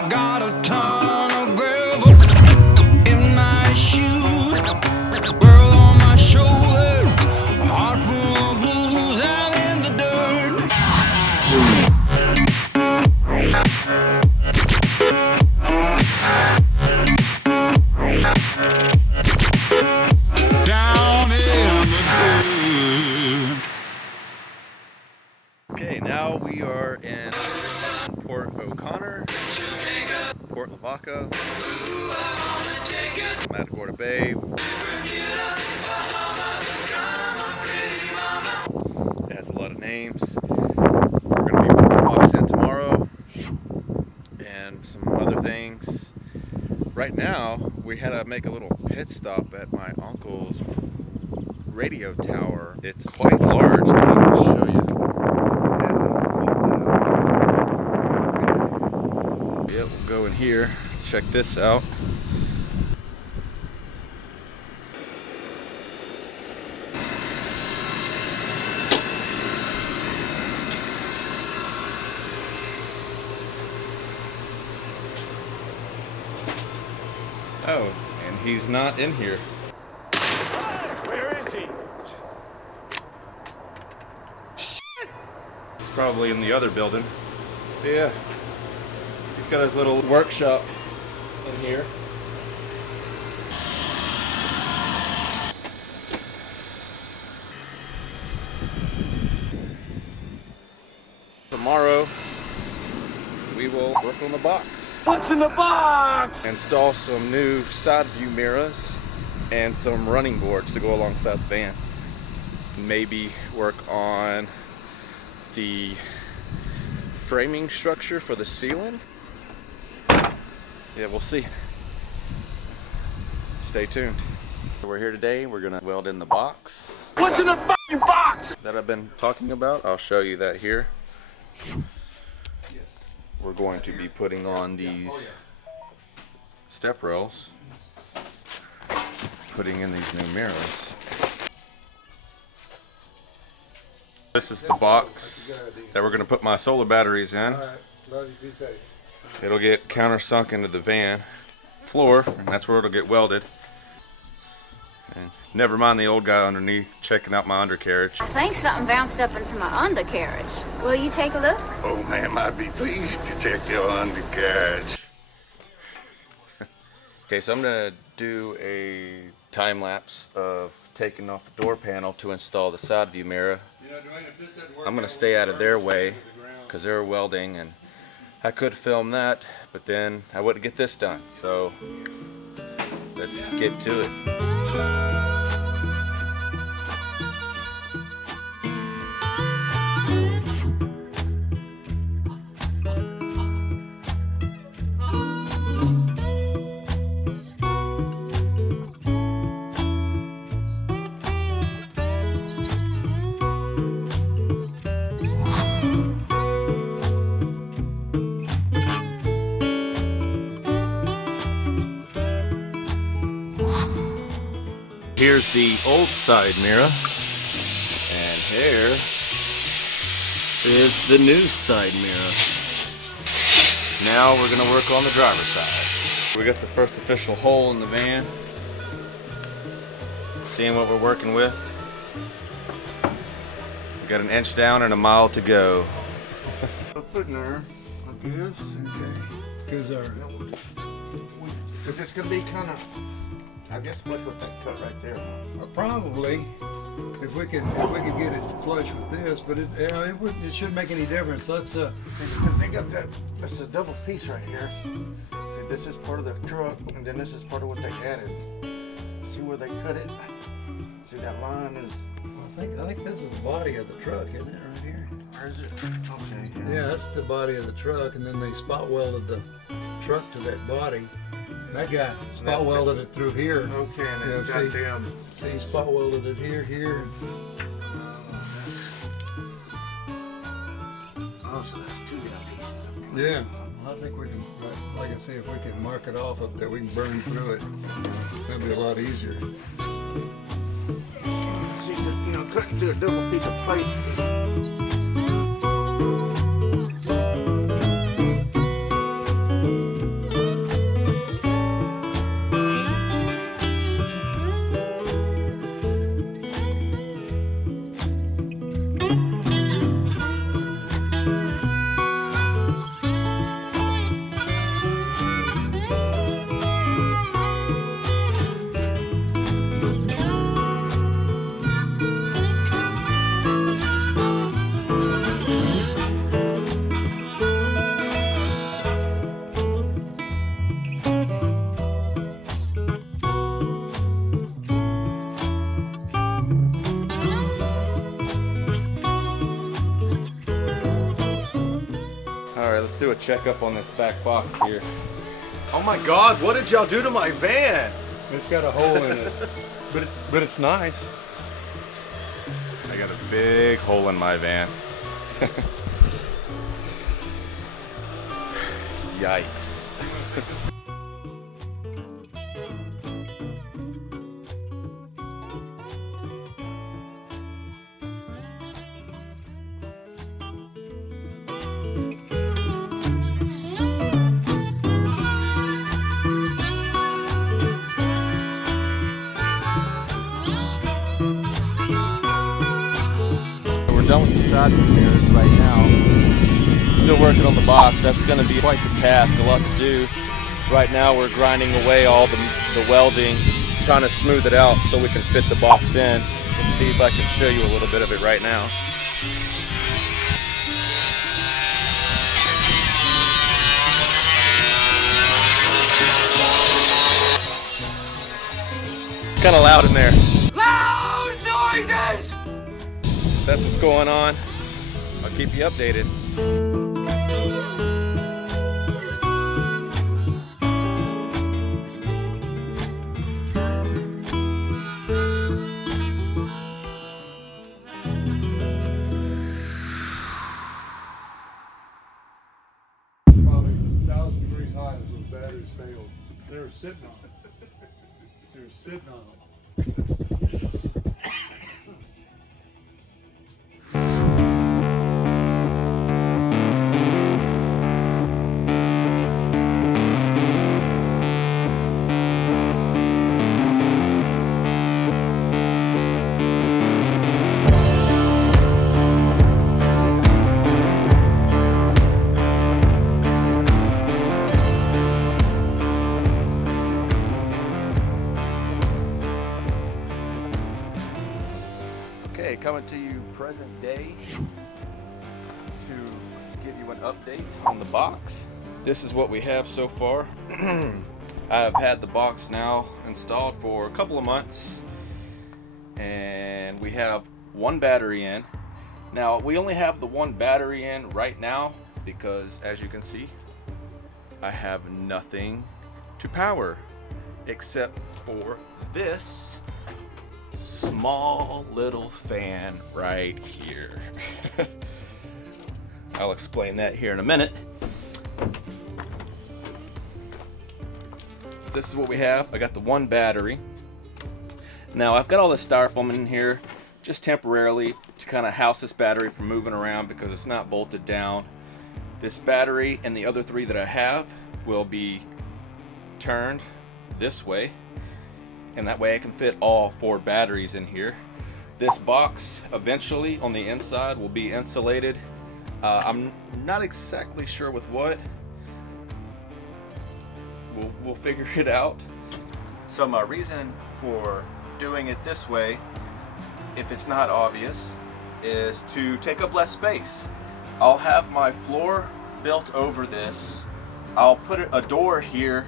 I've got a ton of gravel in my shoes, world on my shoulder, a heart full of blues. I'm in the dirt. Down in the dirt. Okay, now we are in Port O'Connor, Port Lavaca, Matagorda Bay. It has a lot of names. We're going to be putting the box in tomorrow and some other things. Right now, we had to make a little pit stop at my uncle's radio tower. It's quite large. I'll show you. Yeah, we'll go in here, check this out. Oh, and he's not in here. Where is he? He's probably in the other building. Yeah. He's got his little workshop in here. Tomorrow, we will work on the box. What's in the box? Install some new side view mirrors and some running boards to go alongside the van. Maybe work on the framing structure for the ceiling. Yeah, we'll see. Stay tuned. We're here today. We're gonna weld in the box What's in the fucking box? that I've been talking about. I'll show you that here. We're going to be putting on these step rails, putting in these new mirrors. This is the box that we're going to put my solar batteries in. It'll get countersunk into the van floor, and that's where it'll get welded. And never mind the old guy underneath checking out my undercarriage. I think something bounced up into my undercarriage. Will you take a look? Oh, ma'am, I'd be pleased to check your undercarriage. Okay, so I'm gonna do a time lapse of taking off the door panel to install the side view mirror. I'm gonna stay out of their way because they're welding, and I could film that, but then I wouldn't get this done. So let's get to it. Here's the old side mirror, and here is the new side mirror. Now we're going to work on the driver's side. We got the first official hole in the van. Seeing what we're working with. We got an inch down and a mile to go. I'll put in there, I guess. Okay. Because Because it's going to be kind of, I guess, flush with that cut right there. probably if we could get it flush with this, but it it shouldn't make any difference. Let's See, because they got that, this is a double piece right here. See, this is part of the truck, and then this is part of what they added. See where they cut it? See, that line is, I think this is the body of the truck, isn't it, right here? where is it? Okay. Yeah, that's the body of the truck, and then they spot welded the truck to that body. That guy spot welded it through here. Okay, and then Yeah, see. goddamn. See, he spot welded it here. Oh, so that's two down pieces. Yeah. Well, I think we can, like I say, if we can mark it off up there, we can burn through it. That'd be a lot easier. See, you know, cut into a double piece of plate. do a checkup on this back box here. Oh my God, what did y'all do to my van? It's got a hole in it, but it's nice. I got a big hole in my van. Yikes. We're done with the side mirrors right now. Still working on the box. That's going to be quite the task, a lot to do. Right now we're grinding away all the welding, trying to smooth it out so we can fit the box in. Let's see if I can show you a little bit of it right now. It's kind of loud in there. Loud noises! That's what's going on. I'll keep you updated. Probably 1,000 degrees high as those batteries failed. They were sitting on it. They were sitting on them. Okay, coming to you present day to give you an update on the box. This is what we have so far. I've had the box now installed for a couple of months, and we have one battery in. Now, we only have the one battery in right now because, as you can see, I have nothing to power except for this small little fan right here. I'll explain that here in a minute. This is what we have. I got the one battery. Now I've got all this styrofoam in here just temporarily to kind of house this battery from moving around because it's not bolted down. This battery and the other three that I have will be turned this way, and that way I can fit all 4 batteries in here. This box eventually on the inside will be insulated. I'm not exactly sure with what. We'll figure it out. So my reason for doing it this way, if it's not obvious, is to take up less space. I'll have my floor built over this. I'll put a door here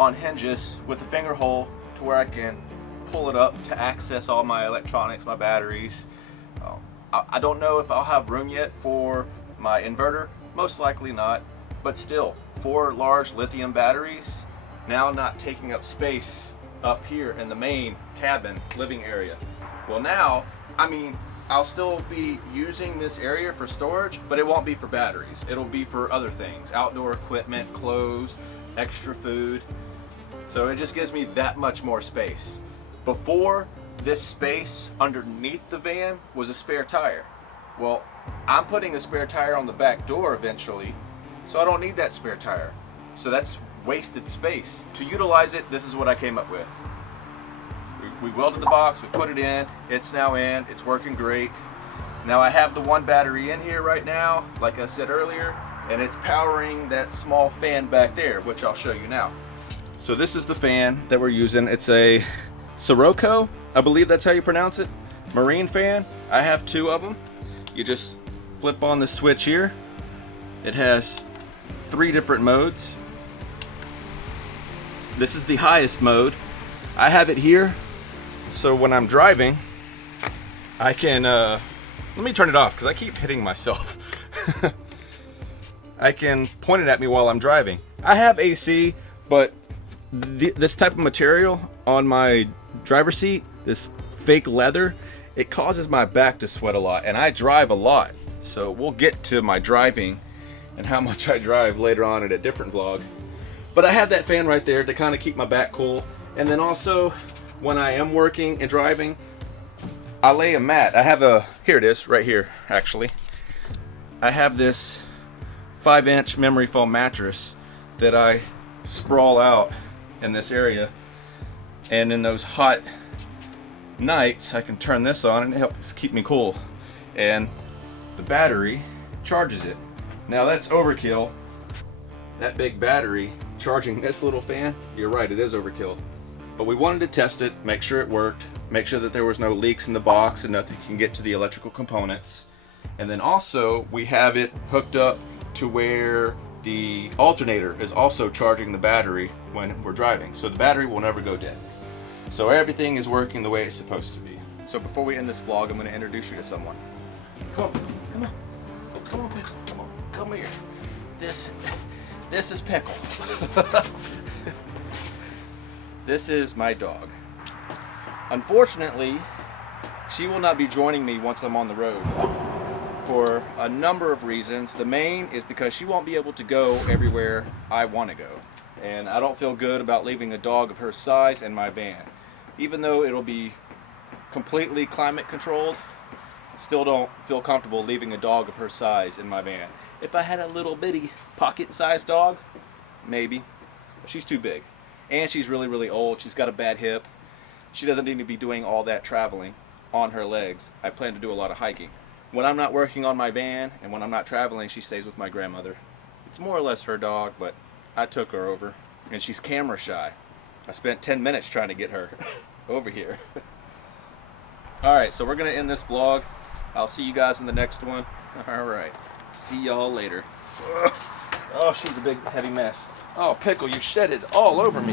on hinges with a finger hole to where I can pull it up to access all my electronics, my batteries. I don't know if I'll have room yet for my inverter, most likely not, but still, 4 large lithium batteries now not taking up space up here in the main cabin living area. Well now, I mean, I'll still be using this area for storage, but it won't be for batteries. It'll be for other things, outdoor equipment, clothes, extra food. So it just gives me that much more space. Before, this space underneath the van was a spare tire. Well, I'm putting a spare tire on the back door eventually, so I don't need that spare tire. So that's wasted space. To utilize it, this is what I came up with. We welded the box, we put it in, it's now in, it's working great. Now I have the one battery in here right now, like I said earlier, and it's powering that small fan back there, which I'll show you now. So this is the fan that we're using. It's a Sirocco, I believe that's how you pronounce it. Marine fan. I have 2 of them. You just flip on the switch here. It has 3 different modes. This is the highest mode. I have it here, so when I'm driving, I can, let me turn it off because I keep hitting myself. I can point it at me while I'm driving. I have AC, but this type of material on my driver's seat, this fake leather, it causes my back to sweat a lot, and I drive a lot. So we'll get to my driving and how much I drive later on in a different vlog. But I have that fan right there to kind of keep my back cool. And then also, when I am working and driving, I lay a mat. I have a, here it is, right here, actually. I have this 5-inch memory foam mattress that I sprawl out in this area. And in those hot nights, I can turn this on and it helps keep me cool. And the battery charges it. Now that's overkill. That big battery charging this little fan, you're right, it is overkill. But we wanted to test it, make sure it worked, make sure that there was no leaks in the box and nothing can get to the electrical components. And then also we have it hooked up to where the alternator is also charging the battery when we're driving. So the battery will never go dead. So everything is working the way it's supposed to be. So before we end this vlog, I'm going to introduce you to someone. Come on, come here. This is Pickle. This is my dog. Unfortunately, she will not be joining me once I'm on the road for a number of reasons. The main is because she won't be able to go everywhere I want to go. And I don't feel good about leaving a dog of her size in my van. Even though it'll be completely climate controlled, still don't feel comfortable leaving a dog of her size in my van. If I had a little bitty pocket-sized dog, maybe. But she's too big. And she's really, really old. She's got a bad hip. She doesn't need to be doing all that traveling on her legs. I plan to do a lot of hiking. When I'm not working on my van and when I'm not traveling, she stays with my grandmother. It's more or less her dog, but I took her over. And she's camera shy. I spent 10 minutes trying to get her over here. Alright, so we're going to end this vlog. I'll see you guys in the next one. Alright, see y'all later. Oh, she's a big, heavy mess. Oh, Pickle, you shedded all over me.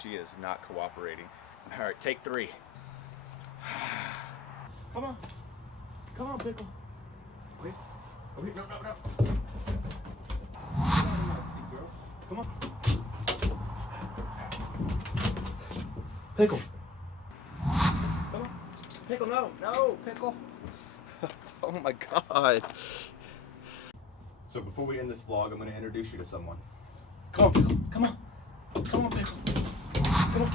She is not cooperating. Alright, take 3. Come on. Come on, Pickle. Wait. Wait, no. Come on. Pickle. Come on. Pickle, no, Pickle. Oh my God. So before we end this vlog, I'm going to introduce you to someone. Come on, Pickle. Come on. Come on, Pickle. Come on.